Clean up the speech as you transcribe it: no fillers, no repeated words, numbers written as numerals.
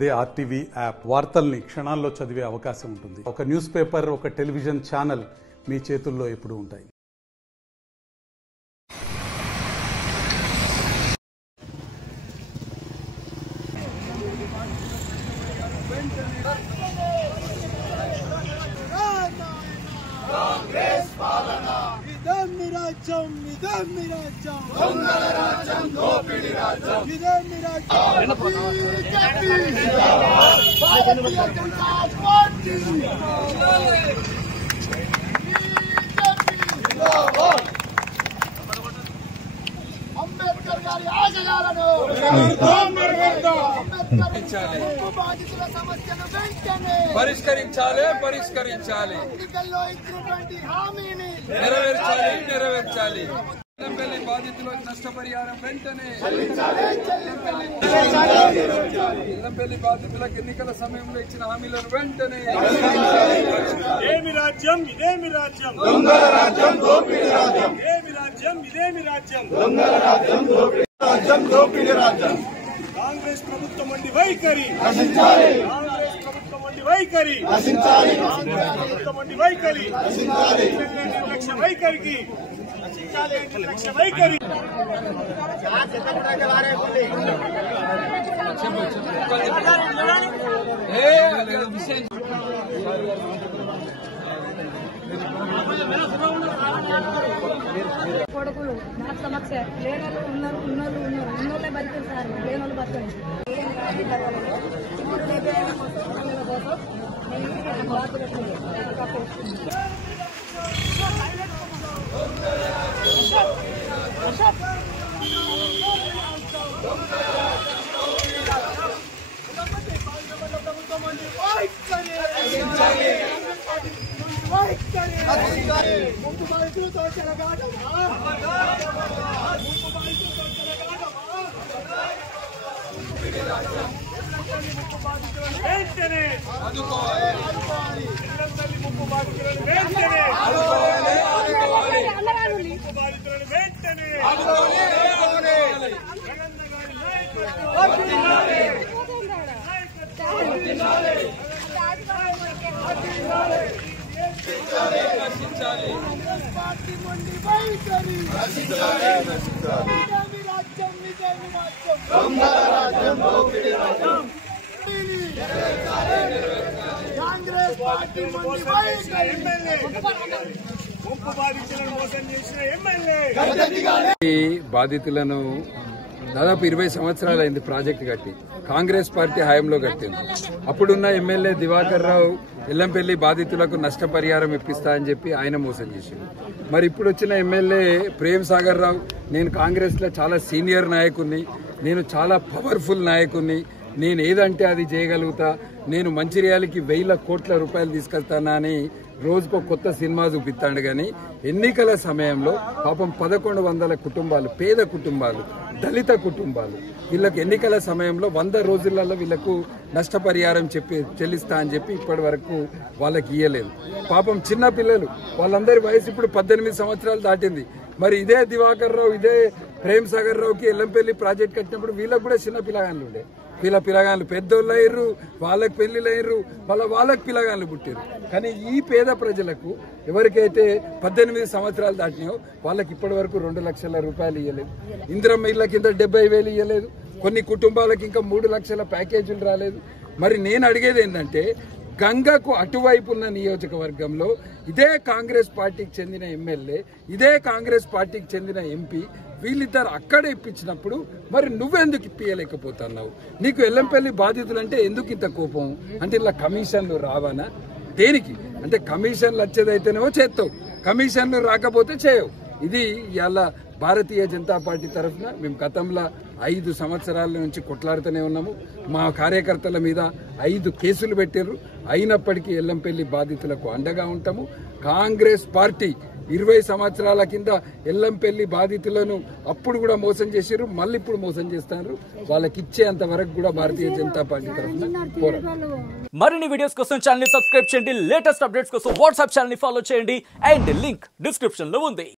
అదే RTV app వార్తల్ని క్షణాల్లో చదివే అవకాశం ఉంటుంది. ఒక న్యూస్ పేపర్, ఒక టెలివిజన్ ఛానల్ మీ చేతుల్లో ఎప్పుడూ ఉంటాయి. అంబేద్కర్ గారి ఆశయాలను పరిష్కరించాలి. ఎన్నికల్లో ఇచ్చినటువంటి హామీని నెరవేర్చాలి. ఎల్లంపల్లి బాధితులకు నష్టపరిహారం వెంటనే ఎల్లంపల్లి బాధితులకు ఎన్నికల సమయంలో ఇచ్చిన హామీలను వెంటనే ఏమి రాజ్యం ఇదేమి రాజ్యం దొంగల రాజ్యం దోపిడీ రాజ్యం ఏమి రాజ్యం ఇదేమి రాజ్యం దొంగల రాజ్యం దోపిడీ రాజ్యం కాంగ్రెస్ ప్రభుత్వం వంటి వైఖరి నశించాలి కాంగ్రెస్ ప్రభుత్వం వంటి వైఖరి నశించాలి కాంగ్రెస్ ప్రభుత్వం వంటి వైఖరి నశించాలి నిర్లక్ష్య వైఖరికి నిర్లక్ష్య వైఖరి కొడుకులు నాకు సమస్య లేనోళ్ళు ఉన్నోళ్ళే బతికారు సార్, లేనోళ్ళు బతకలేదు. ఇప్పుడు ముందు బాధితులతో వెంటనే ఎల్లంపల్లి ముప్పు బాధితులను వెంటనే ముప్పు బాధితులను వెంటనే జగన్ గారి పార్టీ మండి వైఖరి నిజామి రాజ్యం దొంగల రాజ్యం దోపిడీ రాజ్యం కాంగ్రెస్ పార్టీ మండి వైఖరి ఎమ్మెల్యే ముప్పు బాధితులను మోసం చేసిన ఎమ్మెల్యే ఈ బాధితులను దాదాపు 20 సంవత్సరాలు అయింది ప్రాజెక్టు కట్టి. కాంగ్రెస్ పార్టీ హయాంలో కట్టింది. అప్పుడున్న ఎమ్మెల్యే దివాకర్ రావు ఎల్లంపల్లి బాధితులకు నష్టపరిహారం ఇప్పిస్తా అని చెప్పి ఆయన మోసం చేసింది. మరి ఇప్పుడు వచ్చిన ఎమ్మెల్యే ప్రేమ్ సాగర్ రావు, నేను కాంగ్రెస్ లో చాలా సీనియర్ నాయకుడిని, నేను చాలా పవర్ఫుల్ నాయకుడిని, నేను ఏదంటే అది చేయగలుగుతా, నేను మంచిర్యాలకి 1000 కోట్ల రూపాయలు తీసుకెళ్తానా అని రోజుకో కొత్త సినిమా చూపిస్తాడు. కానీ ఎన్నికల సమయంలో పాపం 1100 కుటుంబాలు, పేద కుటుంబాలు, దళిత కుటుంబాలు, వీళ్ళకి ఎన్నికల సమయంలో 100 రోజులలో వీళ్లకు నష్టపరిహారం చెల్లిస్తా అని చెప్పి ఇప్పటి వరకు వాళ్ళకి ఇయ్యలేదు. పాపం చిన్న పిల్లలు, వాళ్ళందరి వయసు ఇప్పుడు 18 సంవత్సరాలు దాటింది. మరి ఇదే దివాకర్ రావు, ఇదే ప్రేమ్ సాగర్ రావుకి ఎల్లంపల్లి ప్రాజెక్ట్ కట్టినప్పుడు వీళ్ళకి కూడా చిన్న పిల్లగాళ్ళు ఉండే. వీళ్ళ పిల్లగాళ్ళు పెద్దోళ్ళు అయ్యారు, వాళ్ళకి పెళ్లిళ్ళు అయ్యారు, వాళ్ళకి పిల్లగాళ్ళు పుట్టారు. కానీ ఈ పేద ప్రజలకు ఎవరికైతే 18 సంవత్సరాలు దాటినాయో వాళ్ళకి ఇప్పటి వరకు 2 లక్షల రూపాయలు ఇవ్వలేదు. ఇందిరమ్మ ఇళ్ల కింద 70,000 ఇవ్వలేదు. కొన్ని కుటుంబాలకు ఇంకా 3 లక్షల ప్యాకేజీలు రాలేదు. మరి నేను అడిగేది ఏంటంటే, గంగకు అటువైపు ఉన్న నియోజకవర్గంలో ఇదే కాంగ్రెస్ పార్టీకి చెందిన ఎమ్మెల్యే, ఇదే కాంగ్రెస్ పార్టీకి చెందిన ఎంపీ, వీళ్ళిద్దరు అక్కడే ఇప్పించినప్పుడు మరి నువ్వెందుకు ఇప్పియలేకపోతున్నావు? నీకు ఎల్లంపల్లి బాధితులంటే ఎందుకు ఇంత కోపం? అంటే ఇలా కమిషన్లు రావానా? దేనికి? అంటే కమిషన్లు వచ్చేదైతేనేమో చేస్తావు, కమిషన్లు రాకపోతే చేయవు. ఇది ఇవాళ భారతీయ జనతా పార్టీ తరఫున మేము గతంలో 5 సంవత్సరాల నుంచి కొట్లాడుతూనే ఉన్నాము. మా కార్యకర్తల మీద 5 కేసులు పెట్టారు. అయినప్పటికీ ఎల్లంపల్లి బాధితులకు అండగా ఉంటాము. కాంగ్రెస్ పార్టీ 20 సంవత్సరాల కింద ఎల్లంపల్లి బాధితులను అప్పుడు కూడా మోసం చేశారు, మళ్ళీ ఇప్పుడు మోసం చేస్తారు. వాళ్ళకి ఇచ్చేంత వరకు కూడా భారతీయ జనతా పార్టీ తరఫున పోరాడు. మరిన్ని వీడియోస్ కోసం ఛానల్ ని సబ్స్క్రైబ్ చేయండి. లేటెస్ట్ అప్డేట్స్ కోసం వాట్సాప్ ఛానల్ ని ఫాలో చేయండి. అండ్ లింక్ డిస్క్రిప్షన్ లో ఉంది.